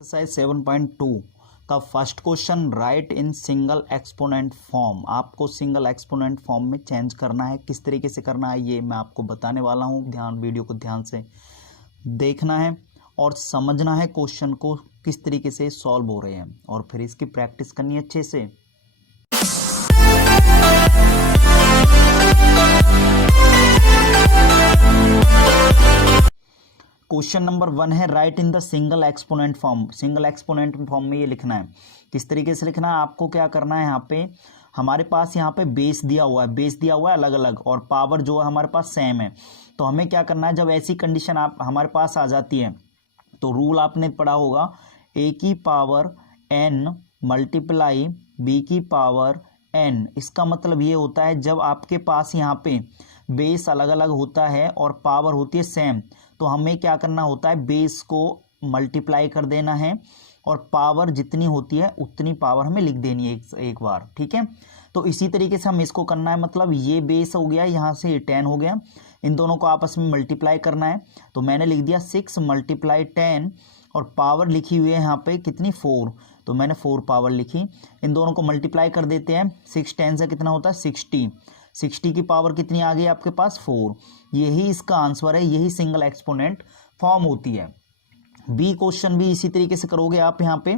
Exercise 7.2 का first question, right in single exponent form. आपको single exponent form में change करना है। किस तरीके से करना है ये मैं आपको बताने वाला हूँ। वीडियो को ध्यान से देखना है और समझना है क्वेश्चन को किस तरीके से सॉल्व हो रहे हैं, और फिर इसकी प्रैक्टिस करनी है अच्छे से। क्वेश्चन नंबर 1 है, right in the single exponent form. Single exponent form में ये लिखना है। किस तरीके से लिखना है, आपको क्या करना है, यहाँ पे हमारे पास यहाँ पे बेस दिया हुआ है अलग अलग, और पावर जो है हमारे पास सेम है। तो हमें क्या करना है, जब ऐसी कंडीशन आप हमारे पास आ जाती है तो रूल आपने पढ़ा होगा, ए की पावर n मल्टीप्लाई बी की पावर n। इसका मतलब ये होता है जब आपके पास यहाँ पे बेस अलग अलग होता है और पावर होती है सेम, तो हमें क्या करना होता है, बेस को मल्टीप्लाई कर देना है और पावर जितनी होती है उतनी पावर हमें लिख देनी है एक बार, ठीक है। तो इसी तरीके से हम इसको करना है, मतलब ये बेस हो गया, यहाँ से ये 10 हो गया, इन दोनों को आपस में मल्टीप्लाई करना है। तो मैंने लिख दिया 6 मल्टीप्लाई 10 और पावर लिखी हुई है यहाँ पे कितनी, 4, तो मैंने 4 पावर लिखी। इन दोनों को मल्टीप्लाई कर देते हैं, 6 10 से कितना होता है 60, 60 की पावर कितनी आ गई आपके पास 4। यही इसका आंसर है, यही सिंगल एक्सपोनेंट फॉर्म होती है। बी क्वेश्चन भी इसी तरीके से करोगे आप। यहाँ पे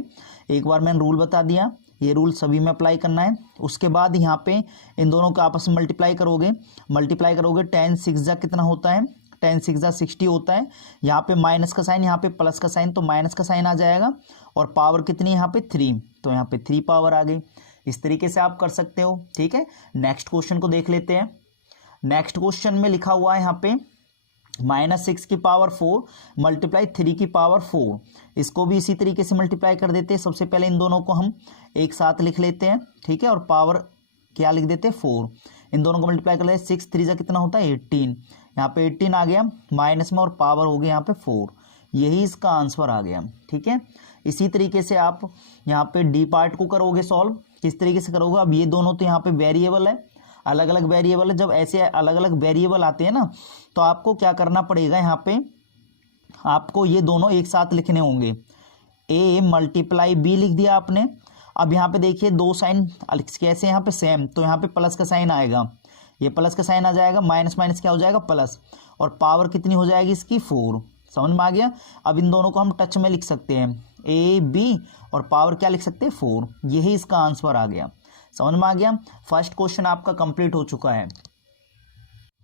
एक बार मैंने रूल बता दिया, ये रूल सभी में अप्लाई करना है। उसके बाद यहाँ पे इन दोनों का आपस में मल्टीप्लाई करोगे 10 6 जा कितना होता है, 10 6 जा 60 होता है। यहाँ पे माइनस का साइन, यहाँ पे प्लस का साइन, तो माइनस का साइन आ जाएगा, और पावर कितनी यहाँ पे 3, तो यहाँ पे 3 पावर आ गई। इस तरीके से आप कर सकते हो, ठीक है। नेक्स्ट क्वेश्चन को देख लेते हैं। नेक्स्ट क्वेश्चन में लिखा हुआ है यहाँ पे -6 की पावर 4 मल्टीप्लाई 3 की पावर 4। इसको भी इसी तरीके से मल्टीप्लाई कर देते हैं। सबसे पहले इन दोनों को हम एक साथ लिख लेते हैं, ठीक है, और पावर क्या लिख देते हैं 4। इन दोनों को मल्टीप्लाई कर लेते हैं, 6 3 जा कितना होता है 18, यहाँ पे 18 आ गया माइनस में, और पावर हो गया यहाँ पे 4। यही इसका आंसर आ गया, ठीक है। इसी तरीके से आप यहाँ पे डी पार्ट को करोगे सॉल्व। किस तरीके से करोगे, अब ये दोनों तो यहाँ पे वेरिएबल है, अलग अलग वेरिएबल है। जब ऐसे अलग अलग वेरिएबल आते हैं ना, तो आपको क्या करना पड़ेगा, यहाँ पे आपको ये दोनों एक साथ लिखने होंगे। ए मल्टीप्लाई बी लिख दिया आपने। अब यहाँ पे देखिए दो साइन कैसे यहाँ पे सेम, तो यहाँ पे प्लस का साइन आएगा, ये प्लस का साइन आ जाएगा, माइनस माइनस क्या हो जाएगा प्लस, और पावर कितनी हो जाएगी इसकी 4। समझ में आ गया। अब इन दोनों को हम टच में लिख सकते हैं, ए बी, और पावर क्या लिख सकते हैं 4। यही इसका आंसर आ गया। समझ में आ गया। फर्स्ट क्वेश्चन आपका कंप्लीट हो चुका है।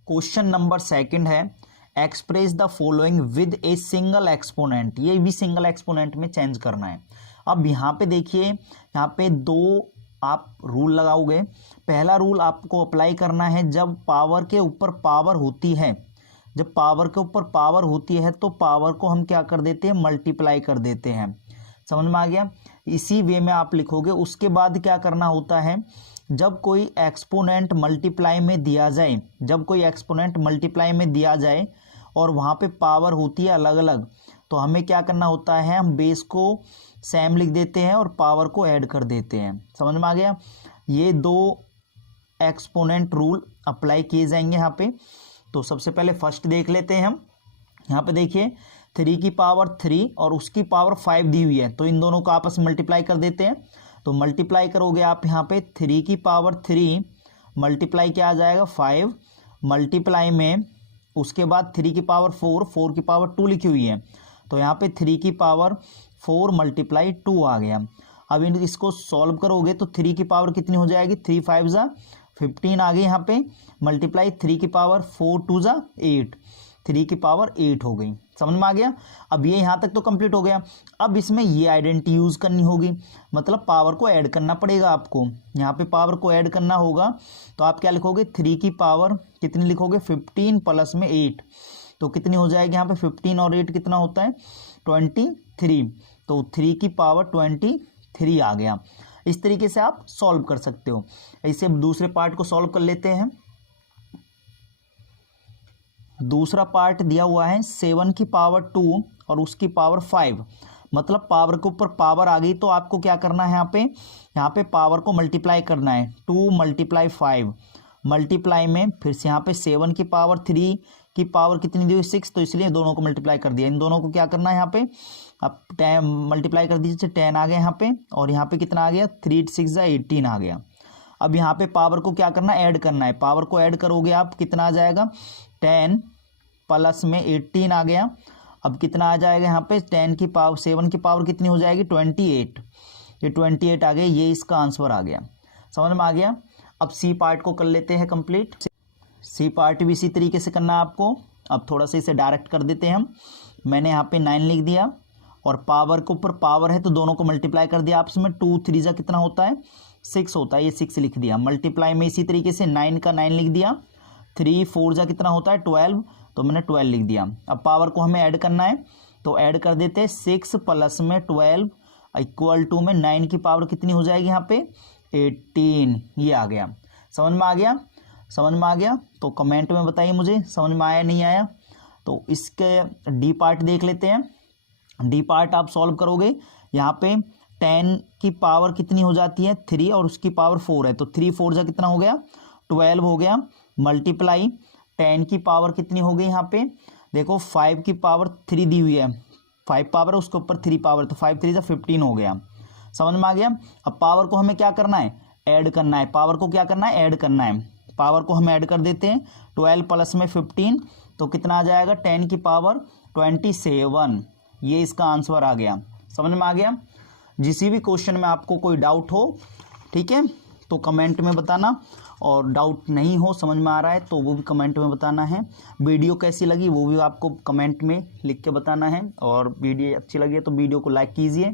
क्वेश्चन नंबर 2 है, express the following with a single exponent. ये भी सिंगल एक्सपोनेंट में चेंज करना है। अब यहाँ पे देखिए, यहाँ पे दो आप रूल लगाओगे। पहला रूल आपको अप्लाई करना है, जब पावर के ऊपर पावर होती है, जब पावर के ऊपर पावर होती है तो पावर को हम क्या कर देते हैं, मल्टीप्लाई कर देते हैं। समझ में आ गया। इसी वे में आप लिखोगे। उसके बाद क्या करना होता है, जब कोई एक्सपोनेंट मल्टीप्लाई में दिया जाए, जब कोई एक्सपोनेंट मल्टीप्लाई में दिया जाए और वहाँ पे पावर होती है अलग अलग, तो हमें क्या करना होता है, हम बेस को सेम लिख देते हैं और पावर को ऐड कर देते हैं। समझ में आ गया। ये दो एक्सपोनेंट रूल अप्लाई किए जाएंगे यहाँ पे। तो सबसे पहले फर्स्ट देख लेते हैं हम। यहाँ पे देखिए 3 की पावर 3 और उसकी पावर 5 दी हुई है, तो इन दोनों को आपस में मल्टीप्लाई कर देते हैं। तो मल्टीप्लाई करोगे आप यहाँ पे 3 की पावर 3 मल्टीप्लाई क्या आ जाएगा 5, मल्टीप्लाई में उसके बाद 3 की पावर 4, 4 की पावर 2 लिखी हुई है, तो यहाँ पे 3 की पावर 4 मल्टीप्लाई 2 आ गया। अब इसको सॉल्व करोगे तो 3 की पावर कितनी हो जाएगी, 3 5 जा 15 आ गई यहाँ पे, मल्टीप्लाई 3 की पावर 4 2 जा 8, 3 की पावर 8 हो गई। समझ में आ गया। अब ये यहाँ तक तो कंप्लीट हो गया। अब इसमें ये आइडेंटिटी यूज़ करनी होगी, मतलब पावर को ऐड करना पड़ेगा आपको। यहाँ पे पावर को ऐड करना होगा, तो आप क्या लिखोगे, 3 की पावर कितनी लिखोगे 15 प्लस में 8, तो कितनी हो जाएगी यहाँ पे 15 और 8 कितना होता है 23, तो 3 की पावर 23 आ गया। इस तरीके से आप सॉल्व कर सकते हो। ऐसे दूसरे पार्ट को सॉल्व कर लेते हैं। दूसरा पार्ट दिया हुआ है 7 की पावर 2 और उसकी पावर 5, मतलब पावर के ऊपर पावर आ गई, तो आपको क्या करना है, यहाँ पे पावर को मल्टीप्लाई करना है। 2 मल्टीप्लाई 5 मल्टीप्लाई में फिर से यहाँ पे 7 की पावर 3 की पावर कितनी दी हुई 6, तो इसलिए दोनों को मल्टीप्लाई कर दिया। इन दोनों को क्या करना है, यहाँ पे अब 10 मल्टीप्लाई कर दीजिए, 10 आ गया यहाँ पे, और यहाँ पे कितना आ गया, 3 6 18 आ गया। अब यहाँ पे पावर को क्या करना है, ऐड करना है। पावर को ऐड करोगे आप, कितना आ जाएगा, 10 प्लस में 18 आ गया। अब कितना आ जाएगा यहाँ पे, 10 की पावर 7 की पावर कितनी हो जाएगी, 28। ये 28 आ गया, ये इसका आंसर आ गया। समझ में आ गया। अब सी पार्ट को कर लेते हैं कंप्लीट। सी पार्ट भी इसी तरीके से करना है आपको। अब थोड़ा सा इसे डायरेक्ट कर देते हैं हम। मैंने यहाँ पे 9 लिख दिया, और पावर के ऊपर पावर है तो दोनों को मल्टीप्लाई कर दिया आपस में। 2 3 जा कितना होता है, 6 होता है, ये 6 लिख दिया। मल्टीप्लाई में इसी तरीके से 9 का 9 लिख दिया। 3 4 जा कितना होता है, 12, तो मैंने 12 लिख दिया। अब पावर को हमें ऐड करना है, तो ऐड कर देते हैं। 6 प्लस में 12 इक्वल टू में 9 की पावर कितनी हो जाएगी यहाँ पे, 18। ये आ गया। समझ में आ गया, समझ में आ गया तो कमेंट में बताइए मुझे समझ में आया नहीं आया। तो इसके डी पार्ट देख लेते हैं। डी पार्ट आप सॉल्व करोगे, यहाँ पे 10 की पावर कितनी हो जाती है, 3, और उसकी पावर 4 है, तो 3 4 जा कितना हो गया, 12 हो गया। मल्टीप्लाई 10 की पावर कितनी हो गई यहाँ पे, देखो 5 की पावर 3 दी हुई है, 5 पावर है उसके ऊपर 3 पावर, तो 5 3 जा 15 हो गया। समझ में आ गया। अब पावर को हमें क्या करना है, ऐड करना है। पावर को क्या करना है, ऐड करना है। पावर को हम ऐड कर देते हैं। 12 प्लस में 15, तो कितना आ जाएगा, 10 की पावर 27। ये इसका आंसर आ गया। समझ में आ गया। जिसी भी क्वेश्चन में आपको कोई डाउट हो, ठीक है, तो कमेंट में बताना, और डाउट नहीं हो, समझ में आ रहा है तो वो भी कमेंट में बताना है। वीडियो कैसी लगी वो भी आपको कमेंट में लिख के बताना है, और वीडियो अच्छी लगी तो वीडियो को लाइक कीजिए।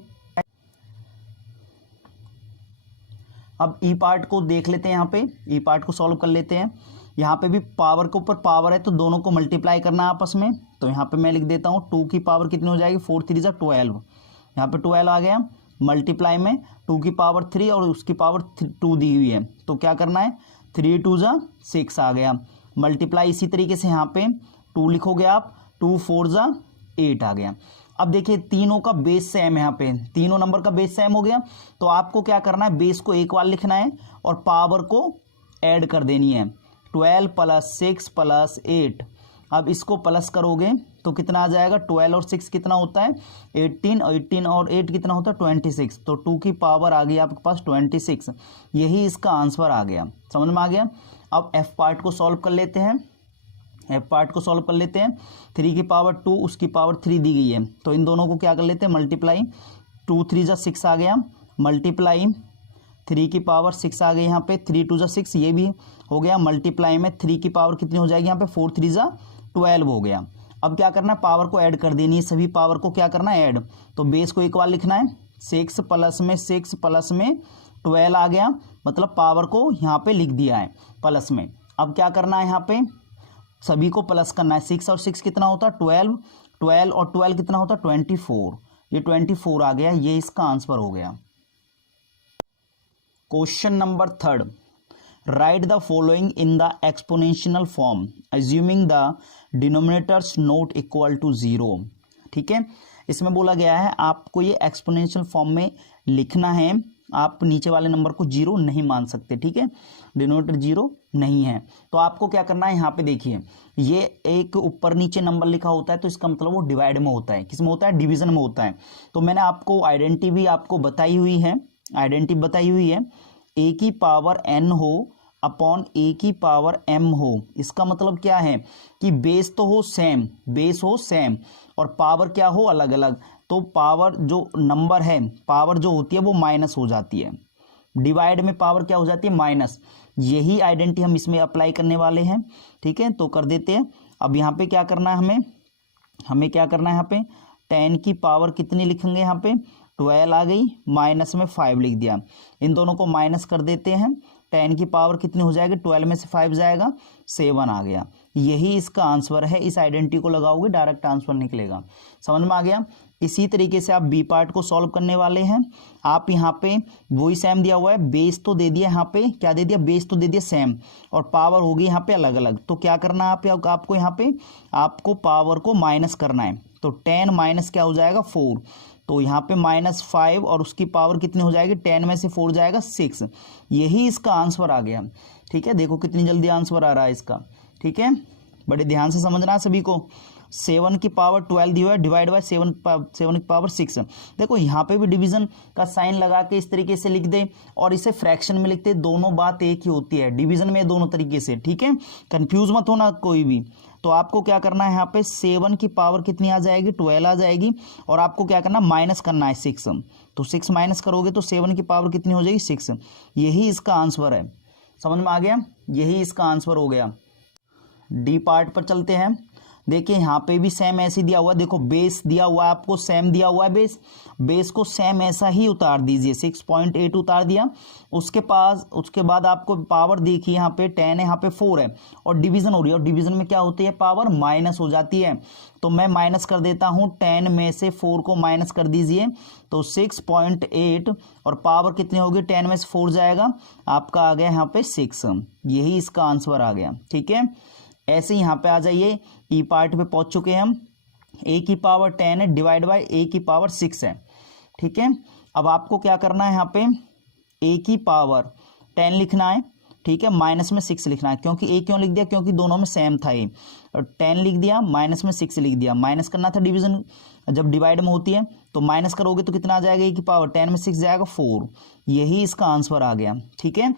अब ई पार्ट को देख लेते हैं। यहाँ पे ई पार्ट को सॉल्व कर लेते हैं। यहाँ पे भी पावर के ऊपर पावर है तो दोनों को मल्टीप्लाई करना है आपस में। तो यहाँ पे मैं लिख देता हूँ 2 की पावर कितनी हो जाएगी, 4 3 जा 12। यहाँ पे 12 आ गया। मल्टीप्लाई में 2 की पावर 3 और उसकी पावर 2 दी हुई है, तो क्या करना है, 3 2 जा 6 आ गया। मल्टीप्लाई इसी तरीके से यहाँ पे 2 लिखोगे आप, 2 4 जा 8 आ गया। अब देखिए तीनों का बेस सेम है, यहाँ पे तीनों नंबर का बेस सेम हो गया, तो आपको क्या करना है, बेस को एक बार लिखना है और पावर को ऐड कर देनी है। 12 प्लस 6 प्लस 8। अब इसको प्लस करोगे तो कितना आ जाएगा, 12 और 6 कितना होता है, 18, और 18 और 8 कितना होता है, 26। तो 2 की पावर आ गई आपके पास 26। यही इसका आंसर आ गया। समझ में आ गया। अब एफ पार्ट को सॉल्व कर लेते हैं। एफ पार्ट को सॉल्व कर लेते हैं। 3 की पावर 2, उसकी पावर 3 दी गई है, तो इन दोनों को क्या कर लेते हैं, मल्टीप्लाई। 2 3 जा 6 आ गया। मल्टीप्लाई 3 की पावर 6 आ गई यहाँ पे, 3 2 जा 6, ये भी हो गया। मल्टीप्लाई में 3 की पावर कितनी हो जाएगी यहाँ पे, 4 3 जा 12 हो गया। अब क्या करना है, पावर को ऐड कर देनी है। सभी पावर को क्या करना है, ऐड। तो बेस को एक बार लिखना है। 6 प्लस में 6 प्लस में 12 आ गया, मतलब पावर को यहाँ पे लिख दिया है प्लस में। अब क्या करना है, यहाँ पे सभी को प्लस करना है। 6 और 6 कितना होता है, 12, 12 और 12 कितना होता है, 24। ये 24 आ गया, ये इसका आंसर हो गया। Question number 3, write the following in the exponential form assuming the denominators not equal to 0। ठीक है, इसमें बोला गया है आपको ये एक्सपोनेंशियल फॉर्म में लिखना है। आप नीचे वाले नंबर को 0 नहीं मान सकते, ठीक है, डिनोमिनेटर 0 नहीं है। तो आपको क्या करना है, यहाँ पे देखिए ये एक ऊपर नीचे नंबर लिखा होता है, तो इसका मतलब वो डिवाइड में होता है। किस में होता है, डिवीजन में होता है। तो मैंने आपको आइडेंटिटी भी आपको बताई हुई है, आइडेंटिटी बताई हुई है, a की पावर n हो अपॉन a की पावर m हो। इसका मतलब क्या है कि बेस तो हो सेम, बेस हो सेम, और पावर क्या हो अलग अलग। तो पावर जो नंबर है, पावर जो होती है वो माइनस हो जाती है। डिवाइड में पावर क्या हो जाती है, माइनस। यही आइडेंटिटी हम इसमें अप्लाई करने वाले हैं, ठीक है, तो कर देते हैं। अब यहाँ पे क्या करना है, हमें क्या करना है, यहाँ पे 10 की पावर कितनी लिखेंगे, यहाँ पे 12 आ गई, माइनस में 5 लिख दिया। इन दोनों को माइनस कर देते हैं। 10 की पावर कितनी हो जाएगी, 12 में से 5 जाएगा, 7 आ गया। यही इसका आंसर है। इस आइडेंटिटी को लगाओगे डायरेक्ट आंसर निकलेगा। समझ में आ गया। इसी तरीके से आप बी पार्ट को सॉल्व करने वाले हैं। आप यहाँ पे वही सेम दिया हुआ है, बेस तो दे दिया, यहाँ पे क्या दे दिया, बेस तो दे दिया सेम, और पावर होगी यहाँ पे अलग अलग। तो क्या करना है आपको यहाँ पे आपको पावर को माइनस करना है। तो 10 माइनस क्या हो जाएगा, 4। तो यहाँ पे -5 और उसकी पावर कितनी हो जाएगी, 10 में से 4 जाएगा 6। यही इसका आंसर आ गया। ठीक है, देखो कितनी जल्दी आंसर आ रहा है इसका। ठीक है, बड़े ध्यान से समझना सभी को। 7 की पावर 12 दिया हुआ है डिवाइड बाय 7 की पावर 6। देखो यहाँ पे भी डिवीजन का साइन लगा के इस तरीके से लिख दे और इसे फ्रैक्शन में लिखते, दोनों बात एक ही होती है, डिवीजन में दोनों तरीके से, ठीक है, कंफ्यूज मत होना कोई भी। तो आपको क्या करना है यहाँ पे 7 की पावर कितनी आ जाएगी, 12 आ जाएगी, और आपको क्या करना, माइनस करना है 6। तो 6 माइनस करोगे तो 7 की पावर कितनी हो जाएगी, 6। यही इसका आंसर है। समझ में आ गया, यही इसका आंसर हो गया। डी पार्ट पर चलते हैं। देखिए यहाँ पे भी सेम ऐसे दिया हुआ है, देखो बेस दिया हुआ है आपको, सेम दिया हुआ है बेस को सेम ऐसा ही उतार दीजिए, 6.8 उतार दिया। उसके बाद आपको पावर देखिए यहाँ पे 10 है, यहाँ पे 4 है, और डिवीजन हो रही है, और डिवीजन में क्या होती है, पावर माइनस हो जाती है। तो मैं माइनस कर देता हूँ, 10 में से 4 को माइनस कर दीजिए, तो 6.8, और पावर कितनी होगी, 10 में से 4 जाएगा, आपका आ गया यहाँ पे 6। यही इसका आंसर आ गया, ठीक है। ऐसे यहाँ पे आ जाइए, ई पार्ट पे पहुंच चुके हैं हम। ए की पावर 10 है डिवाइड बाय ए की पावर 6 है, ठीक है। अब आपको क्या करना है, यहाँ पे ए की पावर 10 लिखना है, ठीक है, माइनस में 6 लिखना है। क्योंकि ए क्यों लिख दिया, क्योंकि दोनों में सेम था ये, और 10 लिख दिया, माइनस में 6 लिख दिया। माइनस करना था, डिवीजन जब डिवाइड में होती है तो माइनस करोगे तो कितना आ जाएगा, ए की पावर 10 में 6 जाएगा 4। यही इसका आंसर आ गया, ठीक है।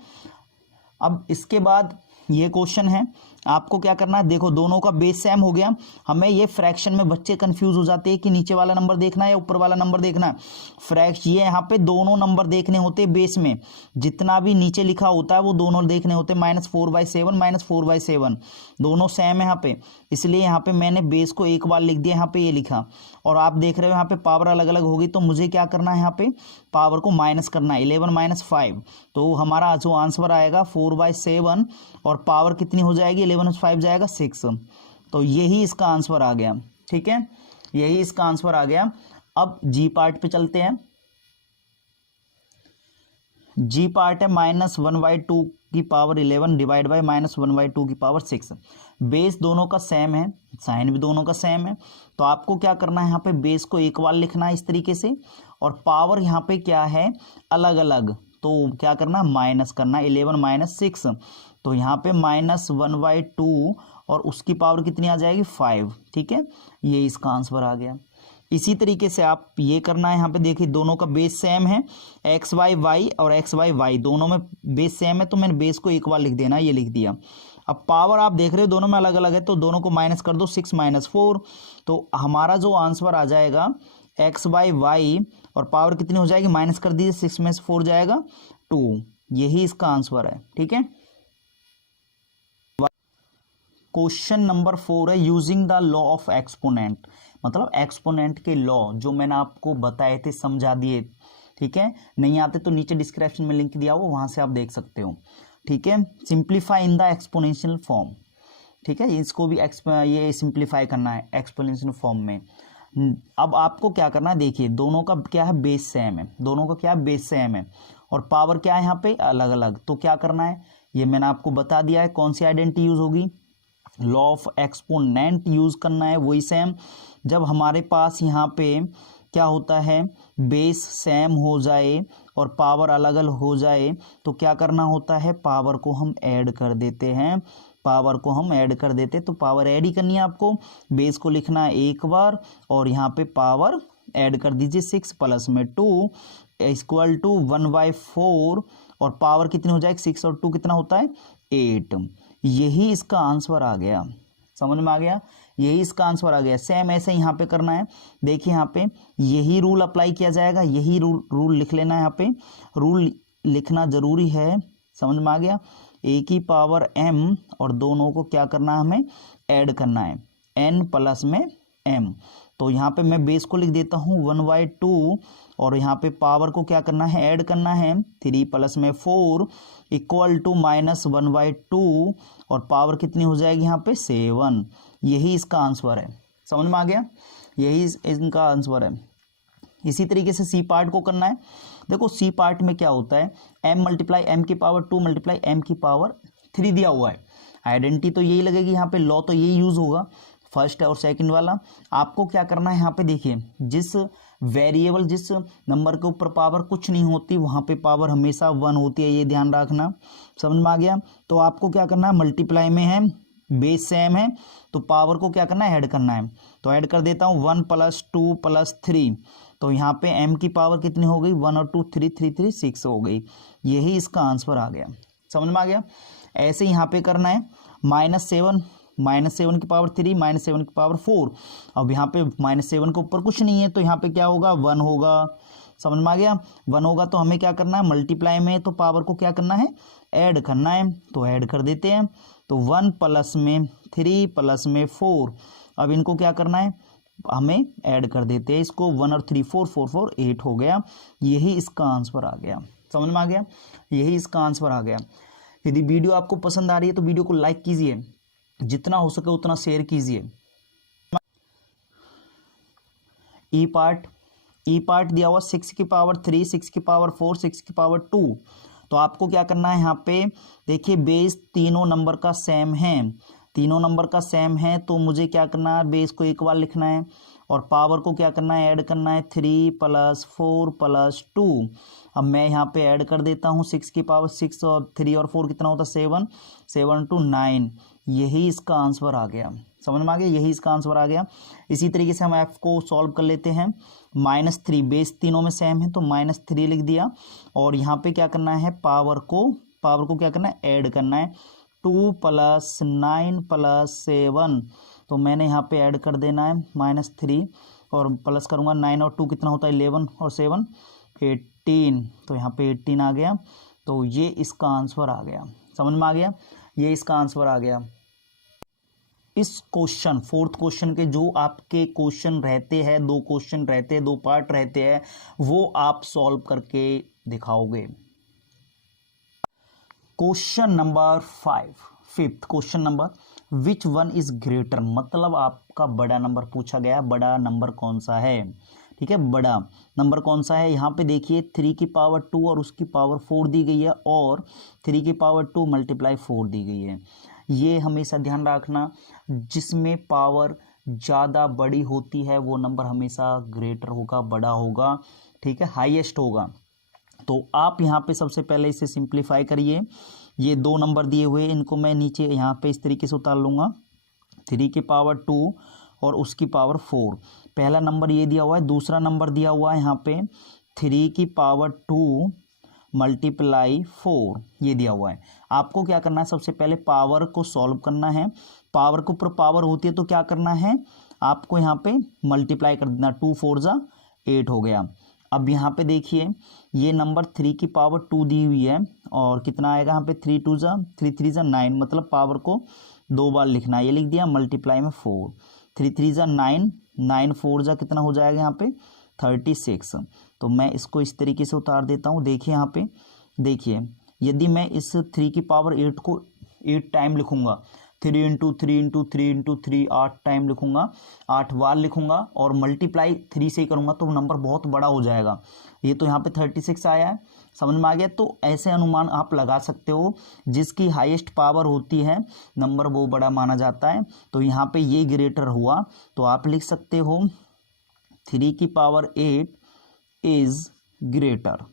अब इसके बाद ये क्वेश्चन है, आपको क्या करना है, देखो दोनों का बेस सेम हो गया। हमें ये फ्रैक्शन में बच्चे कंफ्यूज हो जाते हैं कि नीचे वाला नंबर देखना है या ऊपर वाला नंबर देखना है। ये यहाँ पे दोनों नंबर देखने होते हैं बेस में, जितना भी नीचे लिखा होता है वो दोनों देखने होते हैं, -4/7 -4/7 दोनों सेम है यहाँ पे, इसलिए यहाँ पे मैंने बेस को एक बार लिख दिया, यहाँ पे ये लिखा। और आप देख रहे हो यहाँ पे पावर अलग अलग होगी, तो मुझे क्या करना है, यहाँ पे पावर को माइनस करना है, 11 - 5। तो हमारा जो आंसर आएगा 4/7, और पावर कितनी हो जाएगी, 11 - 5 जाएगा 6। तो यही इसका आंसर आ गया, ठीक है, यही इसका आंसर आ गया। अब जी पार्ट पे चलते हैं। जी पार्ट है -1/2 की पावर 11 डिवाइड बाय -1/2 की पावर 6। बेस दोनों का सेम है, साइन भी दोनों का सेम है, तो आपको क्या करना है, यहाँ पे बेस को एक बार लिखना है इस तरीके से, और पावर यहाँ पे क्या है, अलग अलग, तो क्या करना है, माइनस करना है, 11 - 6। तो यहाँ पे -1/2, और उसकी पावर कितनी आ जाएगी, 5, ठीक है। ये इसका आंसर आ गया। इसी तरीके से आप ये करना है, यहाँ पे देखिए दोनों का बेस सेम है, XY और XY दोनों में बेस सेम है, तो मैंने बेस को एक बार लिख देना, ये लिख दिया। अब पावर आप देख रहे हो दोनों में अलग अलग है, तो दोनों को माइनस कर दो, 6 - 4। तो हमारा जो आंसर आ जाएगा XY, और पावर कितनी हो जाएगी, माइनस कर दीजिए, 6 में से 4 जाएगा 2। यही इसका आंसर है, ठीक है। क्वेश्चन नंबर 4 है, using the law of exponent, मतलब एक्सपोनेंट के लॉ जो मैंने आपको बताए थे, समझा दिए, ठीक है। नहीं आते तो नीचे डिस्क्रिप्शन में लिंक दिया हुआ, वहां से आप देख सकते हो, ठीक है। Simplify in the exponential form, ठीक है, इसको भी ये सिंप्लीफाई करना है एक्सपोनेंशियल फॉर्म में। अब आपको क्या करना है, देखिए दोनों का क्या है, बेस सेम है, दोनों का क्या है, बेस सेम है, और पावर क्या है यहाँ पे, अलग अलग। तो क्या करना है, ये मैंने आपको बता दिया है, कौन सी आइडेंटिटी यूज होगी, लॉ ऑफ एक्सपोनेंट यूज करना है, वही सेम। जब हमारे पास यहाँ पे क्या होता है, बेस सेम हो जाए और पावर अलग अलग हो जाए, तो क्या करना होता है, पावर को हम ऐड कर देते हैं, पावर को हम ऐड कर देते, तो पावर ऐड ही करनी है आपको। बेस को लिखना है एक बार, और यहाँ पे पावर ऐड कर दीजिए, 6 प्लस में 2 इक्वल टू 1/4, और पावर कितनी हो जाएगी, 6 और 2 कितना होता है, 8। यही इसका आंसर आ गया, समझ में आ गया, यही इसका आंसर आ गया। सेम ऐसे यहाँ पे करना है, देखिए यहाँ पे यही रूल अप्लाई किया जाएगा, यही रूल लिख लेना है, यहाँ पे रूल लिखना जरूरी है, समझ में आ गया। ए की पावर m, और दोनों को क्या करना है, हमें ऐड करना है, n प्लस में m। तो यहाँ पे मैं बेस को लिख देता हूँ 1/2, और यहाँ पे पावर को क्या करना है, ऐड करना है, 3 प्लस में 4 इक्वल टू -1/2, और पावर कितनी हो जाएगी यहाँ पे, 7। यही इसका आंसर है, समझ में आ गया, यही इनका आंसर है। इसी तरीके से सी पार्ट को करना है। देखो सी पार्ट में क्या होता है, m × m की पावर 2 × m की पावर 3 दिया हुआ है। आइडेंटिटी तो यही लगेगी, यहाँ पे लॉ तो यही यूज होगा, फर्स्ट और सेकंड वाला। आपको क्या करना है, यहाँ पे देखिए जिस वेरिएबल, जिस नंबर के ऊपर पावर कुछ नहीं होती, वहाँ पे पावर हमेशा 1 होती है, ये ध्यान रखना, समझ में आ गया। तो आपको क्या करना है, मल्टीप्लाई में है बेस सेम है तो पावर को क्या करना है, ऐड करना है। तो ऐड कर देता हूँ 1 + 2 + 3, तो यहाँ पे m की पावर कितनी हो गई, 1 और 2 3 3 3 6 हो गई। यही इसका आंसर आ गया। समझ में आ गया। ऐसे यहाँ पे करना है -7 की पावर 3 -7 की पावर 4। अब यहाँ पे -7 के ऊपर कुछ नहीं है तो यहाँ पे क्या होगा, 1 होगा। समझ में आ गया। 1 होगा तो हमें क्या करना है, मल्टीप्लाई में तो पावर को क्या करना है, ऐड करना है। तो ऐड कर देते हैं। तो 1 + में 3 + में 4, अब इनको क्या करना है, हमें ऐड कर देते हैं इसको। 1 और 3 4 4 4 8 हो गया। यही इसका आंसर आ गया। समझ में आ गया। यही इसका आंसर आ गया। यदि वीडियो आपको पसंद आ रही है तो वीडियो को लाइक कीजिए, जितना हो सके उतना शेयर कीजिए। ई पार्ट दिया हुआ 6 की पावर 3 6 की पावर 4 6 की पावर 2। तो आपको क्या करना है, यहाँ पे देखिए बेस तीनों नंबर का सेम है, तीनों नंबर का सेम है तो मुझे क्या करना है, बेस को एक बार लिखना है और पावर को क्या करना है, ऐड करना है। 3 + 4 + 2। अब मैं यहाँ पे ऐड कर देता हूँ 6 की पावर 6 और 3 और 4 कितना होता है, 7 7 2 9। यही इसका आंसर आ गया। समझ में आ गया। यही इसका आंसर आ गया। इसी तरीके से हम एफ को सॉल्व कर लेते हैं। -3 बेस तीनों में सेम है तो -3 लिख दिया और यहाँ पे क्या करना है, पावर को क्या करना है, ऐड करना है। 2 + 9 + 7, तो मैंने यहाँ पे ऐड कर देना है -3 और प्लस करूँगा 9 और 2 कितना होता है, 11 और 7 18। तो यहाँ पे 18 आ गया। तो ये इसका आंसर आ गया। समझ में आ गया। ये इसका आंसर आ गया। इस क्वेश्चन 4th क्वेश्चन के जो आपके क्वेश्चन रहते हैं, 2 क्वेश्चन रहते हैं, 2 पार्ट रहते हैं, वो आप सॉल्व करके दिखाओगे। Question number 5th question number, which one is greater, मतलब आपका बड़ा नंबर पूछा गया। बड़ा नंबर कौन सा है, ठीक है, बड़ा नंबर कौन सा है। यहाँ पे देखिए 3 की पावर 2 और उसकी पावर 4 दी गई है और 3 की पावर 2 × 4 दी गई है। ये हमेशा ध्यान रखना, जिसमें पावर ज़्यादा बड़ी होती है वो नंबर हमेशा ग्रेटर होगा, बड़ा होगा, ठीक है, हाईएस्ट होगा। तो आप यहाँ पे सबसे पहले इसे सिंप्लीफाई करिए। ये 2 नंबर दिए हुए, इनको मैं नीचे यहाँ पे इस तरीके से उतार लूँगा। 3 की पावर 2 और उसकी पावर 4, पहला नंबर ये दिया हुआ है। दूसरा नंबर दिया हुआ है यहाँ पे 3 की पावर 2 × 4, ये दिया हुआ है। आपको क्या करना है, सबसे पहले पावर को सॉल्व करना है। पावर के ऊपर पावर होती है तो क्या करना है, आपको यहाँ पे मल्टीप्लाई कर देना। 2 4 × 8 हो गया। अब यहाँ पे देखिए ये नंबर 3 की पावर 2 दी हुई है और कितना आएगा यहाँ पे, 3 2 × 3 3 × 9, मतलब पावर को 2 बार लिखना है। ये लिख दिया, मल्टीप्लाई में 4, 3 3 × 9, 9 4 × कितना हो जाएगा यहाँ पे 36। तो मैं इसको इस तरीके से उतार देता हूँ। देखिए यहाँ पे देखिए, यदि मैं इस 3 की पावर 8 को 8 टाइम लिखूंगा, 3 × 3 × 3 × 3 8 टाइम लिखूंगा, 8 बार लिखूंगा और मल्टीप्लाई 3 से करूंगा तो नंबर बहुत बड़ा हो जाएगा। ये तो यहाँ पे 36 आया है। समझ में आ गया। तो ऐसे अनुमान आप लगा सकते हो, जिसकी हाईएस्ट पावर होती है नंबर वो बड़ा माना जाता है। तो यहाँ पे ये ग्रेटर हुआ, तो आप लिख सकते हो 3 की पावर 8 इज ग्रेटर।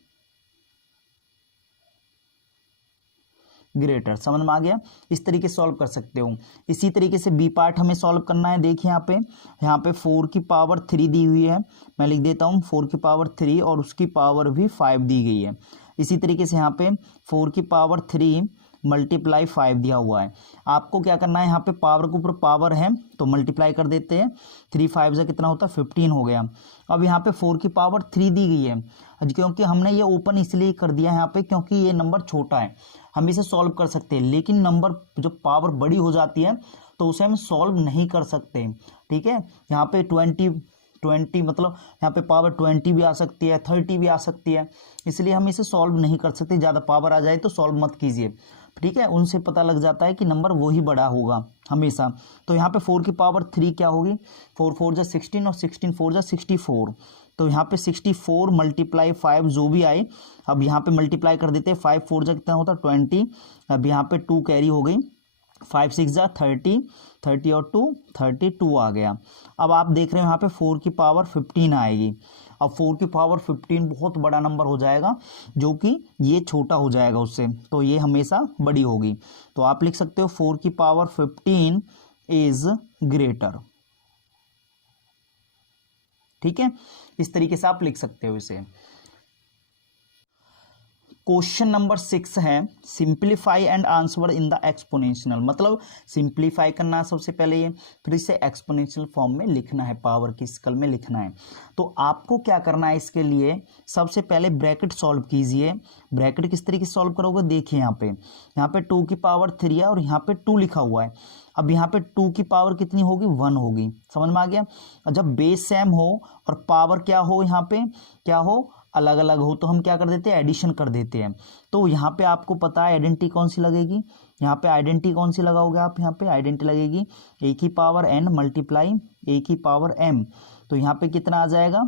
समझ में आ गया। इस तरीके से सॉल्व कर सकते हो। इसी तरीके से बी पार्ट हमें सॉल्व करना है। देखिए यहाँ पे 4 की पावर 3 दी हुई है, मैं लिख देता हूँ 4 की पावर 3 और उसकी पावर भी 5 दी गई है। इसी तरीके से यहाँ पे 4 की पावर 3 × 5 दिया हुआ है। आपको क्या करना है, यहाँ पे पावर के ऊपर पावर है तो मल्टीप्लाई कर देते हैं। 3 5 से कितना होता है, 15 हो गया। अब यहाँ पे 4 की पावर 3 दी गई है, क्योंकि हमने ये ओपन इसलिए कर दिया है यहाँ पे क्योंकि ये नंबर छोटा है, हम इसे सॉल्व कर सकते हैं। लेकिन नंबर जब पावर बड़ी हो जाती है तो उसे हम सॉल्व नहीं कर सकते, ठीक है। यहाँ पे 20 मतलब यहाँ पे पावर 20 भी आ सकती है, 30 भी आ सकती है, इसलिए हम इसे सॉल्व नहीं कर सकते। ज़्यादा पावर आ जाए तो सॉल्व मत कीजिए, ठीक है। उनसे पता लग जाता है कि नंबर वही बड़ा होगा हमेशा। तो यहाँ पे 4 की पावर 3 क्या होगी, 4 4 × 16 और 16 4 × 64। तो यहाँ पे 64 × 5 जो भी आए, अब यहाँ पे मल्टीप्लाई कर देते हैं। 5 4 जा कितना होता है 20। अब यहाँ पे 2 कैरी हो गई, 5 6 जा 30, 30 और 2 32 आ गया। अब आप देख रहे हो यहाँ पे 4 की पावर 15 आएगी। अब 4 की पावर 15 बहुत बड़ा नंबर हो जाएगा, जो कि ये छोटा हो जाएगा उससे, तो ये हमेशा बड़ी होगी। तो आप लिख सकते हो 4 की पावर 15 इज ग्रेटर। ठीक है, इस तरीके से आप लिख सकते हो इसे। क्वेश्चन नंबर 6 है simplify and answer in the exponential, मतलब सिंप्लीफाई करना है सबसे पहले ये, फिर इसे एक्सपोनेंशियल फॉर्म में लिखना है, पावर की स्केल में लिखना है। तो आपको क्या करना है इसके लिए, सबसे पहले ब्रैकेट सॉल्व कीजिए। ब्रैकेट किस तरीके से सॉल्व करोगे, देखिए यहाँ पे 2 की पावर 3 है और यहाँ पे 2 लिखा हुआ है। अब यहाँ पे 2 की पावर कितनी होगी, 1 होगी, समझ में आ गया। और जब बेस सेम हो और पावर क्या हो, यहाँ पे क्या हो, अलग अलग हो, तो हम क्या कर देते हैं, एडिशन कर देते हैं। तो यहाँ पे आपको पता है आइडेंटिटी कौन सी लगेगी, यहाँ पे आइडेंटिटी कौन सी लगाओगे आप, यहाँ पे आइडेंटिटी लगेगी a की पावर n मल्टीप्लाई a की पावर m। तो यहाँ पे कितना आ जाएगा,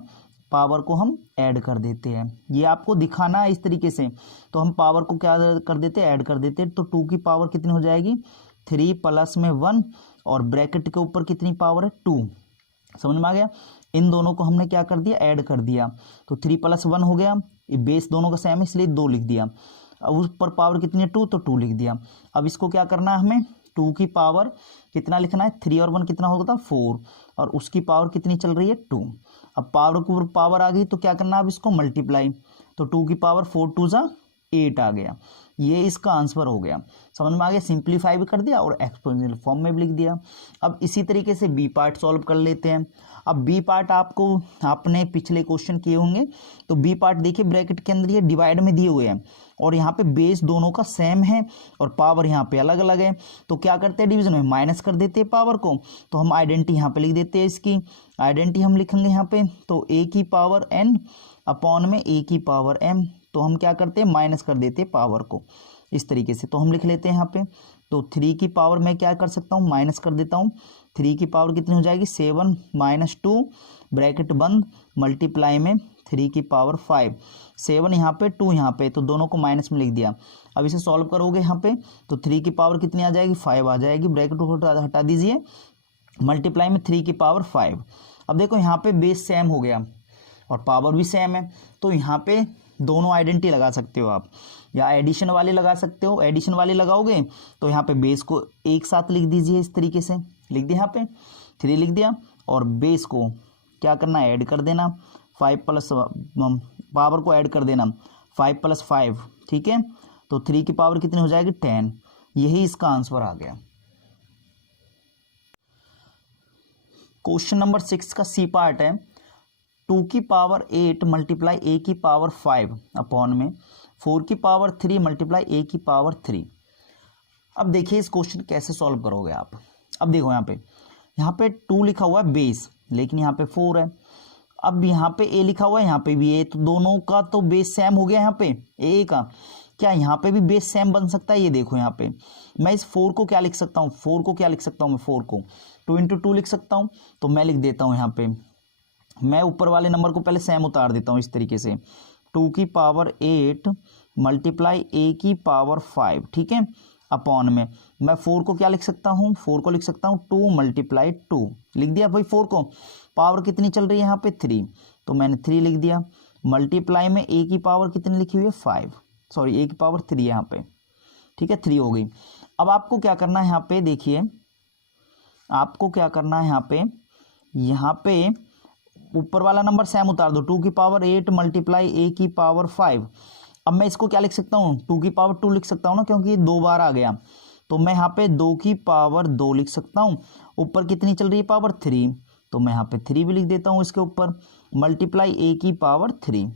पावर को हम ऐड कर देते हैं, ये आपको दिखाना है इस तरीके से। तो हम पावर को क्या कर देते हैं, ऐड कर देते हैं। तो 2 की पावर कितनी हो जाएगी, 3 प्लस में 1 और ब्रैकेट के ऊपर कितनी पावर है, 2। समझ में आ गया। इन दोनों को हमने क्या कर दिया, ऐड कर दिया। तो 3 प्लस 1 हो गया, ये बेस दोनों का सेम है इसलिए 2 लिख दिया। अब उस पर पावर कितनी है, 2, तो 2 लिख दिया। अब इसको क्या करना है हमें, 2 की पावर कितना लिखना है, 3 और 1 कितना होगा, 4, और उसकी पावर कितनी चल रही है, 2। अब पावर के ऊपर पावर आ गई तो क्या करना है, अब इसको मल्टीप्लाई। तो 2 की पावर 4 2 जा 8 आ गया, ये इसका आंसर हो गया। समझ में आ गया, सिंप्लीफाई भी कर दिया और एक्सपोनेंशियल फॉर्म में भी लिख दिया। अब इसी तरीके से बी पार्ट सॉल्व कर लेते हैं। अब बी पार्ट आपने पिछले क्वेश्चन किए होंगे, तो बी पार्ट देखिए ब्रैकेट के अंदर ये डिवाइड में दिए हुए हैं और यहाँ पे बेस दोनों का सेम है और पावर यहाँ पे अलग अलग है। तो क्या करते हैं, डिवीजन में माइनस कर देते हैं पावर को। तो हम आइडेंटिटी यहाँ पे लिख देते हैं, इसकी आइडेंटिटी हम लिखेंगे यहाँ पे, तो a की पावर n अपॉन में a की पावर m। तो हम क्या करते हैं, माइनस कर देते हैं पावर को इस तरीके से। तो हम लिख लेते हैं यहाँ पे, तो 3 की पावर मैं क्या कर सकता हूँ, माइनस कर देता हूँ। 3 की पावर कितनी हो जाएगी, 7 माइनस 2 ब्रैकेट बंद मल्टीप्लाई में 3 की पावर 5, 7 यहाँ पे 2 यहाँ पे, तो दोनों को माइनस में लिख दिया। अब इसे सॉल्व करोगे यहाँ पे, तो 3 की पावर कितनी आ जाएगी, 5 आ जाएगी, ब्रैकेट को हटा दीजिए, मल्टीप्लाई में 3 की पावर 5। अब देखो यहाँ पे बेस सेम हो गया और पावर भी सेम है, तो यहाँ पे दोनों आइडेंटिटी लगा सकते हो आप, या एडिशन वाले लगा सकते हो। एडिशन वाले लगाओगे तो यहाँ पे बेस को एक साथ लिख दीजिए, इस तरीके से लिख दिया, यहाँ पे 3 लिख दिया और बेस को क्या करना है, ऐड कर देना, 5 प्लस पावर को ऐड कर देना, 5 प्लस 5, ठीक है। तो 3 की पावर कितनी हो जाएगी, 10। यही इसका आंसर आ गया। क्वेश्चन नंबर 6 का सी पार्ट है 2 की पावर 8 मल्टीप्लाई a की पावर 5 अपॉन में 4 की पावर 3 मल्टीप्लाई a की पावर 3। अब देखिए इस क्वेश्चन कैसे सॉल्व करोगे आप। अब देखो यहाँ पे 2 लिखा हुआ है बेस, लेकिन यहाँ पे 4 है। अब यहाँ पे a लिखा हुआ है, यहाँ पे भी a, तो दोनों का तो बेस सेम हो गया। यहाँ पे a का क्या यहाँ पे भी बेस सेम बन सकता है, ये देखो यहाँ पे मैं इस 4 को क्या लिख सकता हूँ, 4 को क्या लिख सकता हूँ, मैं 4 को 2 इंटू 2 लिख सकता हूँ। तो मैं लिख देता हूँ यहाँ पे, मैं ऊपर वाले नंबर को पहले सेम उतार देता हूँ इस तरीके से, 2 की पावर 8 मल्टीप्लाई a की पावर 5, ठीक है, अपॉन में मैं 4 को क्या लिख सकता हूँ, 4 को लिख सकता हूँ 2 मल्टीप्लाई 2, लिख दिया भाई। 4 को पावर कितनी चल रही है यहाँ पे 3, तो मैंने 3 लिख दिया, मल्टीप्लाई में a की पावर कितनी लिखी हुई है 5, सॉरी a की पावर 3 यहाँ पे, ठीक है, 3 हो गई। अब आपको क्या करना है यहाँ पे, देखिए आपको क्या करना है यहाँ पे ऊपर वाला नंबर सेम उतार दो, 2 की पावर 8 मल्टीप्लाई a की पावर 5। अब मैं इसको क्या लिख सकता हूँ, 2 की पावर 2 लिख सकता हूँ ना, क्योंकि ये 2 बार आ गया। तो मैं यहाँ पे 2 की पावर 2 लिख सकता हूँ, ऊपर कितनी चल रही है पावर 3, तो मैं यहाँ पे 3 भी लिख देता हूँ इसके ऊपर, मल्टीप्लाई a की पावर 3।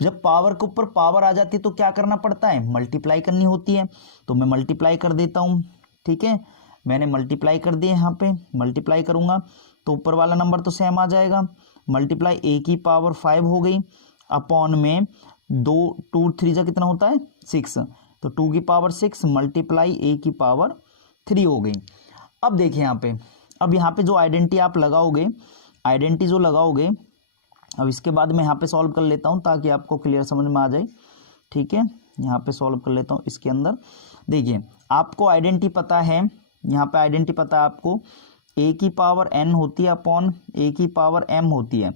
जब पावर के ऊपर पावर आ जाती है तो क्या करना पड़ता है, मल्टीप्लाई करनी होती है। तो मैं मल्टीप्लाई कर देता हूँ, ठीक है, मैंने मल्टीप्लाई कर दिया। यहाँ पे मल्टीप्लाई करूँगा तो ऊपर वाला नंबर तो सेम आ जाएगा, मल्टीप्लाई a की पावर 5 हो गई, अपॉन में 2 3 जा कितना होता है 6, तो 2 की पावर 6 मल्टीप्लाई a की पावर 3 हो गई। अब देखिए अब यहाँ पे जो आइडेंटिटी आप लगाओगे, आइडेंटिटी जो लगाओगे, अब इसके बाद मैं यहाँ पे सॉल्व कर लेता हूँ ताकि आपको क्लियर समझ में आ जाए, ठीक है। यहाँ पे सॉल्व कर लेता हूँ इसके अंदर। देखिए आपको आइडेंटिटी पता है, यहाँ पे आइडेंटिटी पता है आपको, a की पावर n होती है अपॉन a की पावर m होती है।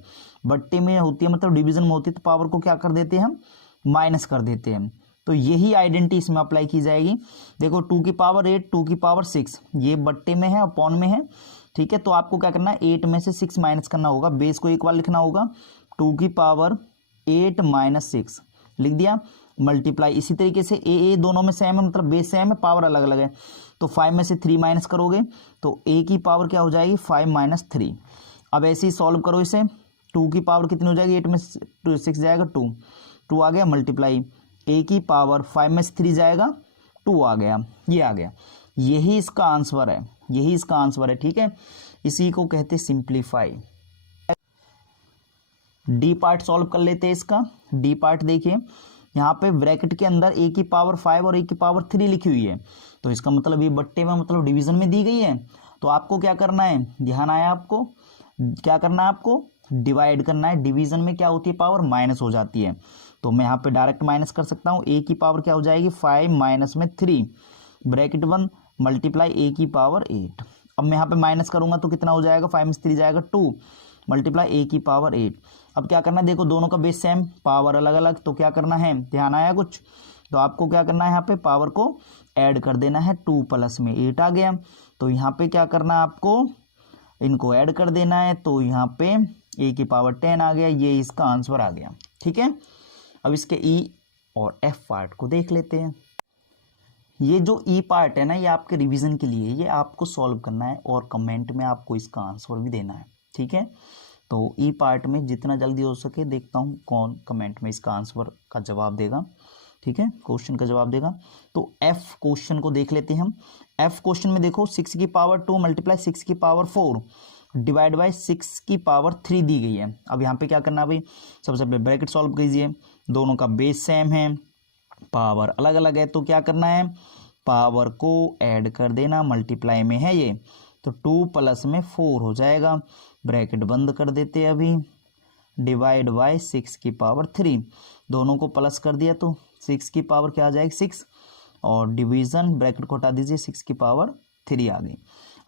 बट्टे में होती है मतलब डिवीजन में होती है तो पावर को क्या कर देते हैं हम, माइनस कर देते हैं। तो यही आइडेंटिटी इसमें अप्लाई की जाएगी। देखो 2 की पावर 8, 2 की पावर 6, ये बट्टे में है, अपॉन में है, ठीक है। तो आपको क्या करना है, 8 में से 6 माइनस करना होगा, बेस को एक बार लिखना होगा, 2 की पावर 8 माइनस 6 लिख दिया, मल्टीप्लाई। इसी तरीके से ए दोनों में सेम है, मतलब बेस सेम है, पावर अलग अलग है। तो 5 में से 3 माइनस करोगे तो ए की पावर क्या हो जाएगी, 5 माइनस 3। अब ऐसे ही सॉल्व करो इसे, 2 की पावर कितनी हो जाएगी, 8 में 6 जाएगा 2 आ गया, मल्टीप्लाई ए की पावर 5 में से 3 जाएगा 2 आ गया, ये आ गया। यही इसका आंसर है, यही इसका आंसर है, ठीक है। इसी को कहते हैं सिंप्लीफाई। डी पार्ट सॉल्व कर लेते हैं इसका। डी पार्ट देखिए, यहाँ पे ब्रैकेट के अंदर ए की पावर 5 और ए की पावर 3 लिखी हुई है, तो इसका मतलब ये बट्टे में मतलब डिवीजन में दी गई है। तो आपको क्या करना है, ध्यान आया आपको, क्या करना है आपको, डिवाइड करना है। डिवीजन में क्या होती है, पावर माइनस हो जाती है, तो मैं यहाँ पे डायरेक्ट माइनस कर सकता हूँ। ए की पावर क्या हो जाएगी, 5 माइनस में 3 ब्रैकेट 1 मल्टीप्लाई ए की पावर 8। अब मैं यहाँ पे माइनस करूंगा तो कितना हो जाएगा, 5 में से 3 जाएगा 2 मल्टीप्लाई ए की पावर 8। अब क्या करना है, देखो दोनों का बेस सेम, पावर अलग अलग, तो क्या करना है, ध्यान आया कुछ, तो आपको क्या करना है, यहाँ पे पावर को ऐड कर देना है। 2 प्लस में 8 आ गया, तो यहाँ पे क्या करना है आपको, इनको ऐड कर देना है, तो यहाँ पे ए की पावर 10 आ गया, ये इसका आंसर आ गया, ठीक है। अब इसके ई और एफ पार्ट को देख लेते हैं। ये जो ई पार्ट है ना, ये आपके रिवीजन के लिए, ये आपको सॉल्व करना है और कमेंट में आपको इसका आंसर भी देना है, ठीक है। तो ई पार्ट में जितना जल्दी हो सके देखता हूँ कौन कमेंट में इसका आंसर का जवाब देगा, ठीक है, क्वेश्चन का जवाब देगा। तो एफ क्वेश्चन को देख लेते हैं हम। एफ क्वेश्चन में देखो 6 की पावर 2 मल्टीप्लाई 6 की पावर 4 डिवाइड बाय 6 की पावर 3 दी गई है। अब यहाँ पे क्या करना है भाई, सबसे पहले ब्रैकेट सॉल्व कीजिए, दोनों का बेस सेम है, पावर अलग अलग है, तो क्या करना है, पावर को ऐड कर देना, मल्टीप्लाई में है ये, तो 2 प्लस में 4 हो जाएगा, ब्रैकेट बंद कर देते हैं अभी, डिवाइड बाय 6 की पावर 3, दोनों को प्लस कर दिया तो 6 की पावर क्या आ जाएगी 6, और डिवीजन ब्रैकेट को हटा दीजिए, 6 की पावर 3 आ गई।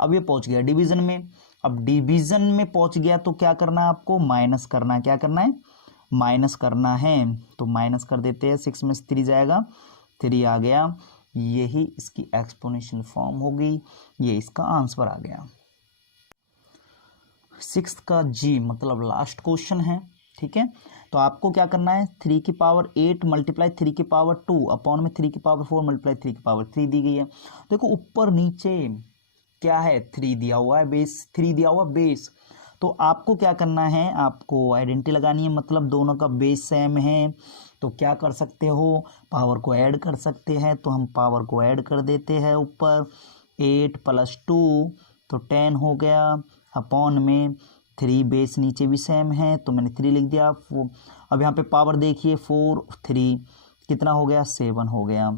अब ये पहुंच गया डिवीजन में। अब डिवीजन में पहुंच गया तो क्या करना है आपको, माइनस करना है, क्या करना है, माइनस करना है, तो माइनस कर देते हैं, 6 में से 3 जाएगा, 3 आ गया, यही इसकी एक्सपोनेंशियल फॉर्म होगी, ये इसका आंसर आ गया। 6th का जी मतलब लास्ट क्वेश्चन है, ठीक है। तो आपको क्या करना है, 3 की पावर 8 मल्टीप्लाई 3 की पावर 2 अपॉन में 3 की पावर 4 मल्टीप्लाई 3 की पावर 3 दी गई है। देखो ऊपर नीचे क्या है, 3 दिया हुआ है, बेस 3 दिया हुआ बेस, तो आपको क्या करना है, आपको आइडेंटिटी लगानी है, मतलब दोनों का बेस सेम है, तो क्या कर सकते हो, पावर को ऐड कर सकते हैं, तो हम पावर को ऐड कर देते हैं ऊपर, 8 प्लस 2 तो 10 हो गया, अपॉन में 3 बेस नीचे भी सेम है, तो मैंने 3 लिख दिया। अब यहाँ पे पावर देखिए 4 3 कितना हो गया, 7 हो गया,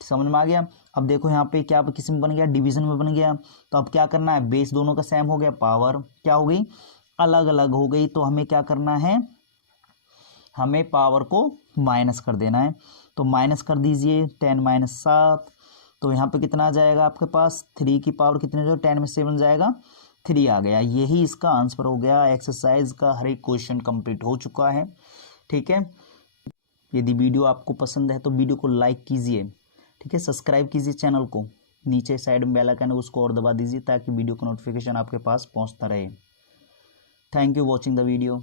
समझ में आ गया। अब देखो यहाँ पे क्या किस में बन गया, डिवीजन में बन गया, तो अब क्या करना है, बेस दोनों का सेम हो गया, पावर क्या हो गई, अलग अलग हो गई, तो हमें क्या करना है, हमें पावर को माइनस कर देना है, तो माइनस कर दीजिए, 10 माइनस 7, तो यहाँ पे कितना आ जाएगा आपके पास, 3 की पावर कितने जो 10 में 7 जाएगा, 3 आ गया, यही इसका आंसर हो गया। एक्सरसाइज का हर एक क्वेश्चन कंप्लीट हो चुका है, ठीक है। यदि वीडियो आपको पसंद है तो वीडियो को लाइक कीजिए, ठीक है, सब्सक्राइब कीजिए चैनल को, नीचे साइड में बेल आइकन है उसको और दबा दीजिए ताकि वीडियो का नोटिफिकेशन आपके पास पहुंचता रहे। Thank you watching the video.